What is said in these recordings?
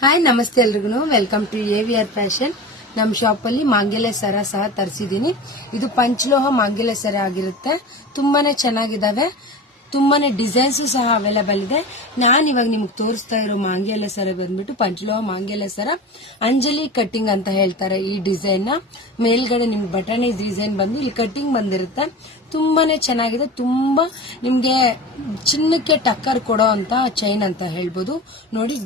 Hi ನಮಸ್ತೆ ಎಲ್ರಿಗೂ welcome to AVR fashion. ನಮ್ಮ ಶಾಪ್ ಅಲ್ಲಿ ಮಾಂಗಲ್ಯ ಸರ ಸಹ ತರಿಸಿದೀನಿ. ಇದು ಪಂಚಲೋಹ ಮಾಂಗಲ್ಯ ಸರ ಆಗಿರುತ್ತೆ. ತುಂಬಾನೇ ಚೆನ್ನಾಗಿದಾವೆ. ತುಂಬಾನೇ ಡಿಸೈನ್ಸ್ ಸಹ ಅವೈಲೇಬಲ್ ಇದೆ. ನಾನು ಇವಾಗ ನಿಮ್ಗೆ ತೋರಿಸ್ತಾ ಇರೋ ಮಾಂಗಲ್ಯ ಸರ ಬಂದ್ಬಿಟ್ಟು ಪಂಚಲೋಹ ಮಾಂಗಲ್ಯ ಸರ ಅಂಜಲಿ ಕಟ್ಟಿಂಗ್ ಅಂತ ಹೇಳ್ತಾರೆ. ಈ ಡಿಸೈನ್ ನ ಮೇಲ್ಗಡೆ ನಿಮ್ಗೆ ಬಟನ್ ಡಿಸೈನ್ ಬಂದು ಇಲ್ಲಿ ಕಟ್ಟಿಂಗ್ ಬಂದಿರುತ್ತೆ. ತುಂಬಾನೇ ಚೆನ್ನಾಗಿದೆ. ತುಂಬಾ ನಿಮ್ಗೆ ಚಿನ್ನಕ್ಕೆ ಟಕ್ಕರ್ ಕೊಡೋ ಅಂತ ಚೈನ್ ಅಂತ ಹೇಳ್ಬೋದು. ನೋಡಿ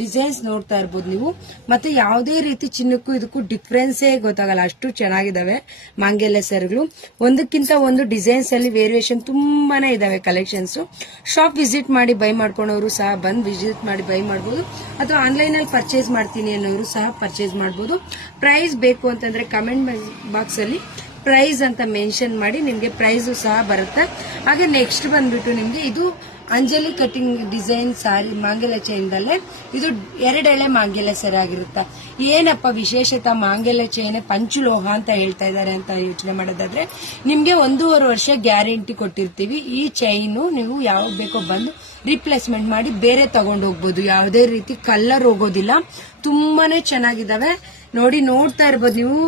ಡಿಸೈನ್ಸ್ ನೋಡ್ತಾ ಇರ್ಬೋದು ನೀವು. ಮತ್ತೆ ಯಾವುದೇ ರೀತಿ ಚಿನ್ನಕ್ಕೂ ಇದಕ್ಕೂ ಡಿಫ್ರೆನ್ಸೇ ಗೊತ್ತಾಗಲ್ಲ, ಅಷ್ಟು ಚೆನ್ನಾಗಿದಾವೆ ಮಾಂಗಲ್ಯ ಸರಗಳು. ಒಂದಕ್ಕಿಂತ ಒಂದು ಡಿಸೈನ್ಸ್ ಅಲ್ಲಿ ವೇರಿಯೇಷನ್ ತುಂಬಾನೇ ಇದಾವೆ ಕಲೆಕ್ಷನ್ಸ್. ಶಾಪ್ ವಿಸಿಟ್ ಮಾಡಿ ಬೈ ಮಾಡ್ಕೊಂಡವರು ಸಹ ಬಂದು ವಿಸಿಟ್ ಮಾಡಿ ಬೈ ಮಾಡಬಹುದು, ಅಥವಾ ಆನ್ಲೈನ್ ಅಲ್ಲಿ ಪರ್ಚೇಸ್ ಮಾಡ್ತೀನಿ ಅನ್ನೋರು ಸಹ ಪರ್ಚೇಸ್ ಮಾಡಬಹುದು. ಪ್ರೈಸ್ ಬೇಕು ಅಂತಂದ್ರೆ ಕಮೆಂಟ್ ಬಾಕ್ಸ್ ಅಲ್ಲಿ ಪ್ರೈಸ್ ಅಂತ ಮೆನ್ಷನ್ ಮಾಡಿ ನಿಮ್ಗೆ ಪ್ರೈಸ್ ಸಹ ಬರುತ್ತೆ. ಹಾಗೆ ನೆಕ್ಸ್ಟ್ ಬಂದ್ಬಿಟ್ಟು ನಿಮ್ಗೆ ಇದು ಅಂಜಲಿ ಕಟಿಂಗ್ ಡಿಸೈನ್ ಸಾರಿ ಮಾಂಗಲ್ಯ ಚೈನ್ ದಲ್ಲೇ ಇದು 2 ಎಳೆ ಮಾಂಗಲ್ಯ ಸರ ಆಗಿರುತ್ತೆ. ಏನಪ್ಪ ವಿಶೇಷತೆ ಮಾಂಗಲ್ಯ ಚೈನ್ ಪಂಚಲೋಹ ಅಂತ ಹೇಳ್ತಾ ಇದ್ದಾರೆ ಅಂತ ಯೋಚನೆ ಮಾಡೋದಾದ್ರೆ, ನಿಮ್ಗೆ 1.5 ವರ್ಷ ಗ್ಯಾರಂಟಿ ಕೊಟ್ಟಿರ್ತೀವಿ. ಈ ಚೈನು ನೀವು ಯಾವಾಗ ಬೇಕೋ ಬಂದು ರಿಪ್ಲೇಸ್ಮೆಂಟ್ ಮಾಡಿ ಬೇರೆ ತಗೊಂಡು ಹೋಗ್ಬೋದು. ಯಾವುದೇ ರೀತಿ ಕಲರ್ ಹೋಗೋದಿಲ್ಲ. ತುಂಬಾನೇ ಚೆನ್ನಾಗಿದಾವೆ. ನೋಡ್ತಾ ಇರ್ಬೋದು ನೀವು.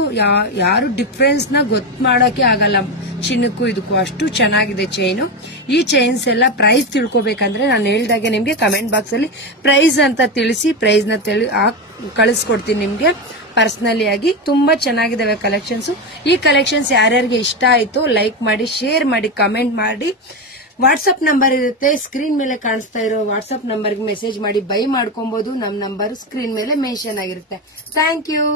ಯಾರು ಡಿಫ್ರೆನ್ಸ್ ನ ಗೊತ್ತು ಮಾಡಕ್ಕೆ ಆಗಲ್ಲ ಚಿನ್ನಕ್ಕೂ ಇದಕ್ಕೂ, ಅಷ್ಟು ಚೆನ್ನಾಗಿದೆ ಚೈನು. ಈ ಚೈನ್ಸ್ ಎಲ್ಲ ಪ್ರೈಸ್ ತಿಳ್ಕೊಬೇಕಂದ್ರೆ ನಾನು ಹೇಳ್ದಾಗೆ ನಿಮ್ಗೆ ಕಮೆಂಟ್ ಬಾಕ್ಸ್ ಅಲ್ಲಿ ಪ್ರೈಸ್ ಅಂತ ತಿಳಿಸಿ ಪ್ರೈಸ್ ನ ಕಳಿಸ್ಕೊಡ್ತೀನಿ ನಿಮ್ಗೆ ಪರ್ಸನಲಿ ಆಗಿ. ತುಂಬಾ ಚೆನ್ನಾಗಿದಾವೆ ಕಲೆಕ್ಷನ್ಸ್. ಈ ಕಲೆಕ್ಷನ್ಸ್ ಯಾರ್ಯಾರಿಗೆ ಇಷ್ಟ ಆಯ್ತು ಲೈಕ್ ಮಾಡಿ, ಶೇರ್ ಮಾಡಿ, ಕಮೆಂಟ್ ಮಾಡಿ. ವಾಟ್ಸ್ಆಪ್ ನಂಬರ್ ಇರುತ್ತೆ ಸ್ಕ್ರೀನ್ ಮೇಲೆ ಕಾಣಿಸ್ತಾ ಇರೋ ವಾಟ್ಸ್ಆಪ್ ನಂಬರ್ಗೆ ಮೆಸೇಜ್ ಮಾಡಿ ಬೈ ಮಾಡ್ಕೊಬಹುದು. ನಮ್ಮ ನಂಬರ್ ಸ್ಕ್ರೀನ್ ಮೇಲೆ ಮೆನ್ಷನ್ ಆಗಿರುತ್ತೆ. Thank you.